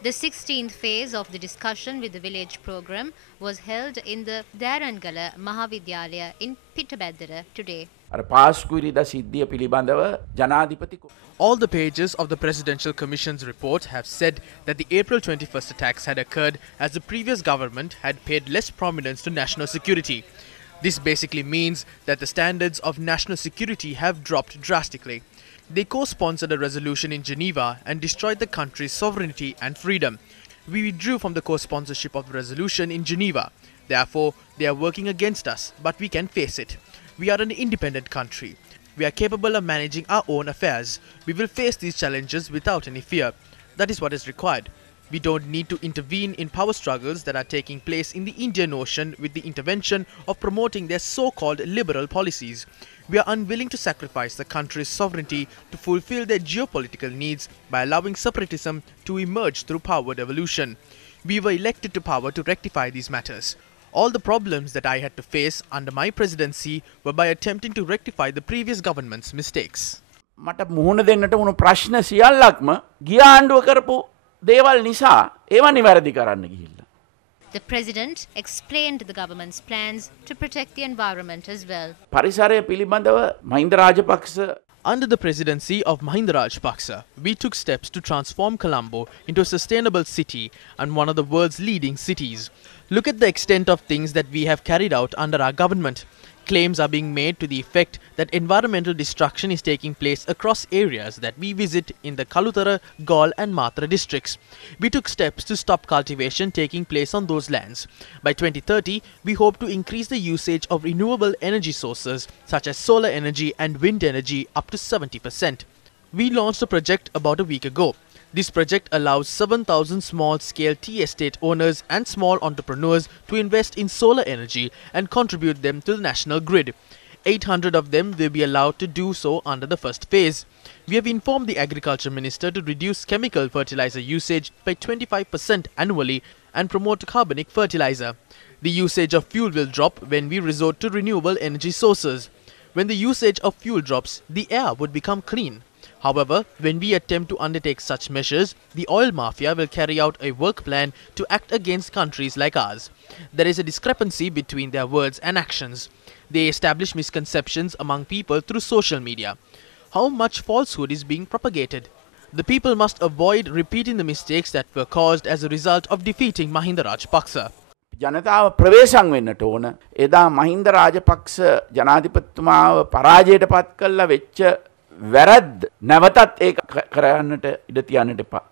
The 16th phase of the discussion with the village program was held in the Darangala Mahavidyalaya in Pittabedara today. All the pages of the Presidential Commission's report have said that the April 21st attacks had occurred as the previous government had paid less prominence to national security. This basically means that the standards of national security have dropped drastically. They co-sponsored a resolution in Geneva and destroyed the country's sovereignty and freedom. We withdrew from the co-sponsorship of the resolution in Geneva. Therefore, they are working against us, but we can face it. We are an independent country. We are capable of managing our own affairs. We will face these challenges without any fear. That is what is required. We don't need to intervene in power struggles that are taking place in the Indian Ocean with the intervention of promoting their so-called liberal policies. We are unwilling to sacrifice the country's sovereignty to fulfill their geopolitical needs by allowing separatism to emerge through power devolution. We were elected to power to rectify these matters. All the problems that I had to face under my presidency were by attempting to rectify the previous government's mistakes. මට මුහුණ දෙන්නට වුණු ප්‍රශ්න සියල්ලක්ම ගිය ආණ්ඩුව කරපු දේවල් නිසා ඒවා නිවැරදි කරන්න ගිහිල්ලා. The president explained the government's plans to protect the environment as well. පරිසරය පිළිබඳව Mahinda Rajapaksa Under the presidency of Mahinda Rajapaksa, we took steps to transform Colombo into a sustainable city and one of the world's leading cities. Look at the extent of things that we have carried out under our government. Claims are being made to the effect that environmental destruction is taking place across areas that we visit in the Kalutara, Gaul and Matra districts. We took steps to stop cultivation taking place on those lands. By 2030, we hope to increase the usage of renewable energy sources such as solar energy and wind energy up to 70%. We launched a project about a week ago. This project allows 7,000 small-scale tea estate owners and small entrepreneurs to invest in solar energy and contribute them to the national grid. 800 of them will be allowed to do so under the first phase. We have informed the Agriculture Minister to reduce chemical fertilizer usage by 25% annually and promote carbonic fertilizer. The usage of fuel will drop when we resort to renewable energy sources. When the usage of fuel drops, the air would become clean. However, when we attempt to undertake such measures, the oil mafia will carry out a work plan to act against countries like ours. There is a discrepancy between their words and actions. They establish misconceptions among people through social media. How much falsehood is being propagated? The people must avoid repeating the mistakes that were caused as a result of defeating Mahinda Rajapaksa. ජනතාව ප්‍රවේශම් වෙන්නට ඕන. එදා මහින්ද රාජපක්ෂ ජනාධිපතිතුමාව පරාජයට පත් කළා වෙච්ච වැරද්ද නැවතත් ඒක කරන්නට ඉඩ තියන්නට එපා.